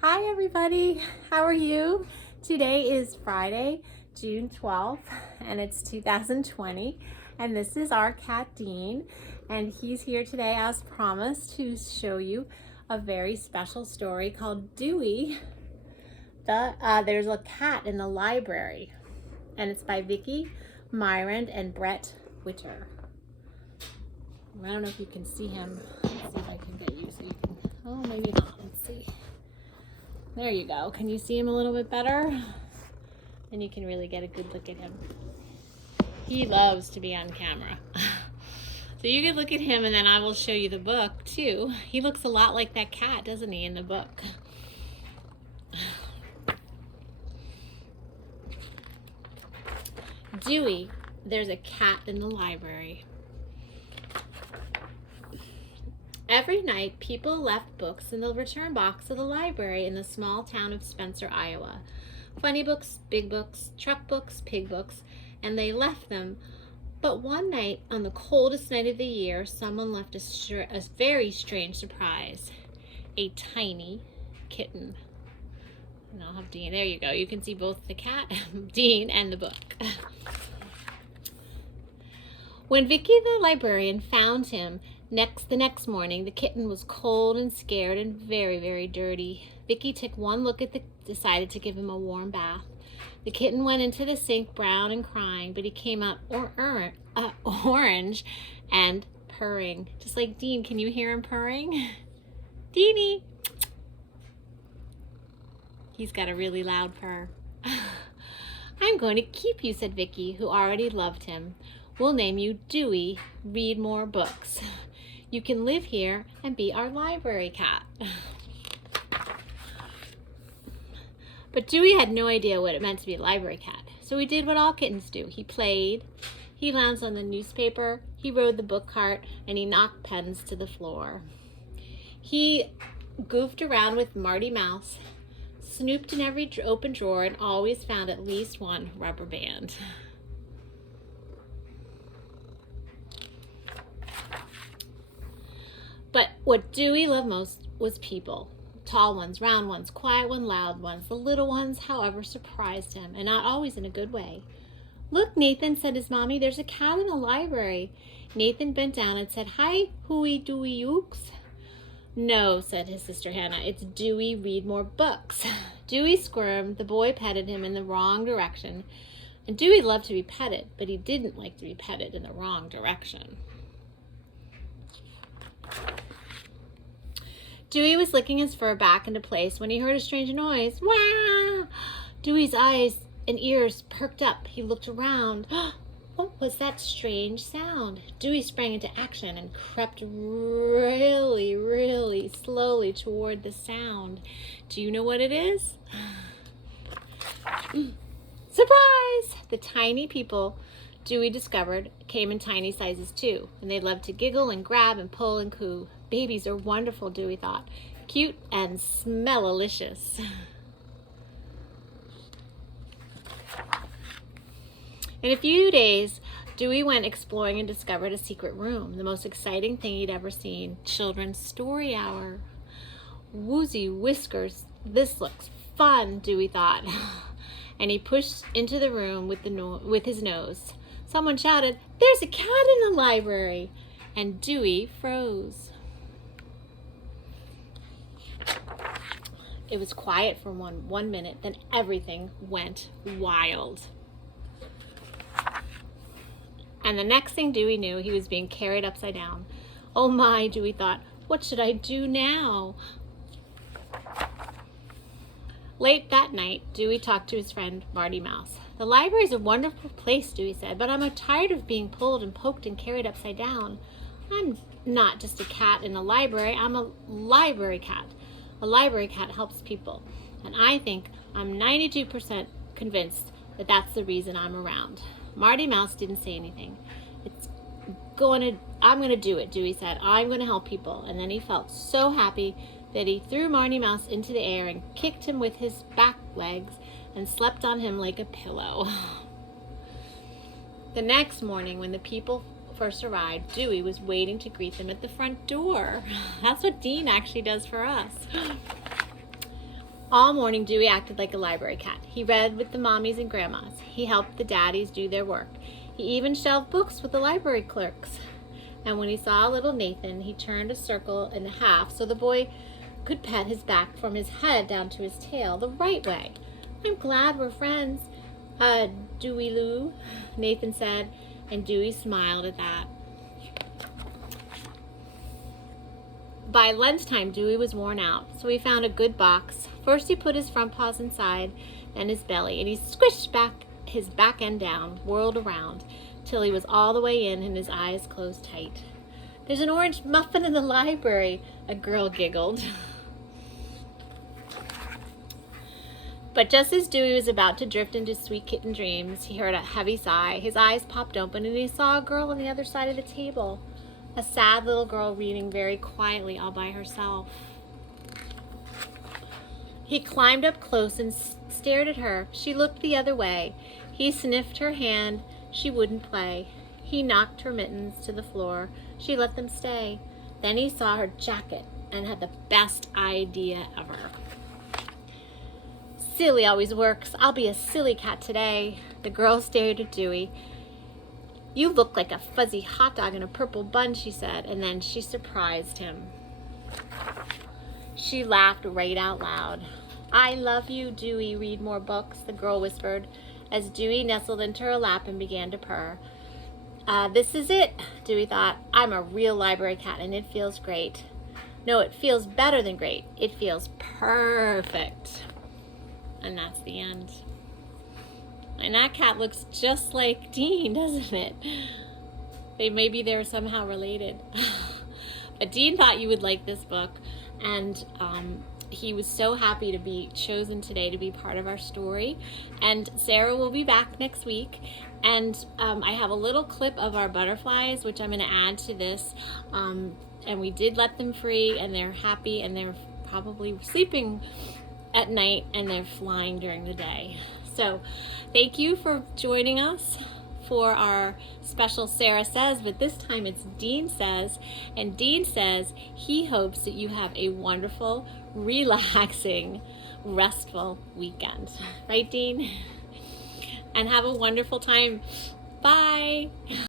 Hi everybody, how are you? Today is Friday, June 12th, and it's 2020, and this is our cat Dean, and he's here today as promised to show you a very special story called Dewey. There's a cat in the library, and it's by Vicki Myron and Brett Witter. I don't know if you can see him. Let's see if I can get you so you can, oh maybe not, let's see. There you go. Can you see him a little bit better? Then you can really get a good look at him. He loves to be on camera. So you can look at him and then I will show you the book too. He looks a lot like that cat, doesn't he, in the book? Dewey, there's a cat in the library. Every night, people left books in the return box of the library in the small town of Spencer, Iowa. Funny books, big books, truck books, pig books, and they left them. But one night, on the coldest night of the year, someone left a very strange surprise. A tiny kitten. And I'll have Dean. There you go. You can see both the cat, Dean, and the book. When Vicki the librarian found him, the next morning, the kitten was cold and scared and very, very dirty. Vicki took one look at decided to give him a warm bath. The kitten went into the sink brown and crying, but he came out orange and purring. Just like Dean. Can you hear him purring? Deanie! He's got a really loud purr. I'm going to keep you, said Vicki, who already loved him. We'll name you Dewey. Read more books. You can live here and be our library cat. But Dewey had no idea what it meant to be a library cat. So he did what all kittens do. He played, he lounged on the newspaper, he rode the book cart, and he knocked pens to the floor. He goofed around with Marty Mouse, snooped in every open drawer, and always found at least one rubber band. But what Dewey loved most was people. Tall ones, round ones, quiet ones, loud ones. The little ones, however, surprised him, and not always in a good way. Look, Nathan, said his mommy, there's a cat in the library. Nathan bent down and said, Hi, hooey dooey ooks. No, said his sister Hannah, it's Dewey, read more books. Dewey squirmed. The boy petted him in the wrong direction. And Dewey loved to be petted, but he didn't like to be petted in the wrong direction. Dewey was licking his fur back into place when he heard a strange noise. Wah! Dewey's eyes and ears perked up. He looked around. What was that strange sound? Dewey sprang into action and crept really, really slowly toward the sound. Do you know what it is? Surprise! The tiny people Dewey discovered came in tiny sizes too, and they loved to giggle and grab and pull and coo. Babies are wonderful, Dewey thought. Cute and smell-alicious. In a few days, Dewey went exploring and discovered a secret room, the most exciting thing he'd ever seen. Children's story hour. Woozy whiskers. This looks fun, Dewey thought. And he pushed into the room with his nose. Someone shouted, There's a cat in the library! And Dewey froze. It was quiet for one minute, then everything went wild. And the next thing Dewey knew, he was being carried upside down. Oh my, Dewey thought, what should I do now? Late that night, Dewey talked to his friend Marty Mouse. The library is a wonderful place, Dewey said, but I'm tired of being pulled and poked and carried upside down. I'm not just a cat in a library, I'm a library cat. A library cat helps people, and I think I'm 92% convinced that that's the reason I'm around. Marty Mouse didn't say anything. I'm gonna do it, Dewey said. I'm gonna help people. And then he felt so happy that he threw Marty Mouse into the air and kicked him with his back legs and slept on him like a pillow. The next morning, when the people first arrived, Dewey was waiting to greet them at the front door. That's what Dean actually does for us. All morning, Dewey acted like a library cat. He read with the mommies and grandmas. He helped the daddies do their work. He even shelved books with the library clerks. And when he saw little Nathan, he turned a circle and a half so the boy could pet his back from his head down to his tail the right way. I'm glad we're friends, Dewey Lou, Nathan said, and Dewey smiled at that. By lunchtime, Dewey was worn out, so he found a good box. First, he put his front paws inside and his belly, and he squished his back end down, whirled around, till he was all the way in and his eyes closed tight. There's an orange muffin in the library, a girl giggled. But just as Dewey was about to drift into sweet kitten dreams, he heard a heavy sigh. His eyes popped open, and he saw a girl on the other side of the table. A sad little girl reading very quietly all by herself. He climbed up close and stared at her. She looked the other way. He sniffed her hand. She wouldn't play. He knocked her mittens to the floor. She let them stay. Then he saw her jacket and had the best idea ever. Silly always works. I'll be a silly cat today. The girl stared at Dewey. You look like a fuzzy hot dog in a purple bun, she said, and then she surprised him. She laughed right out loud. I love you, Dewey. Read more books, the girl whispered, as Dewey nestled into her lap and began to purr. This is it, Dewey thought. I'm a real library cat, and it feels great. No, it feels better than great. It feels perfect. And that's the end. And that cat looks just like Dean, doesn't it? Maybe they're somehow related. But Dean thought you would like this book, and he was so happy to be chosen today to be part of our story. And Sarah will be back next week. And I have a little clip of our butterflies, which I'm going to add to this. And we did let them free, and they're happy, and they're probably sleeping at night, and they're flying during the day. So thank you for joining us for our special Sara Says, but this time it's Dean Says, and Dean says he hopes that you have a wonderful, relaxing, restful weekend. Right, Dean? And have a wonderful time. Bye.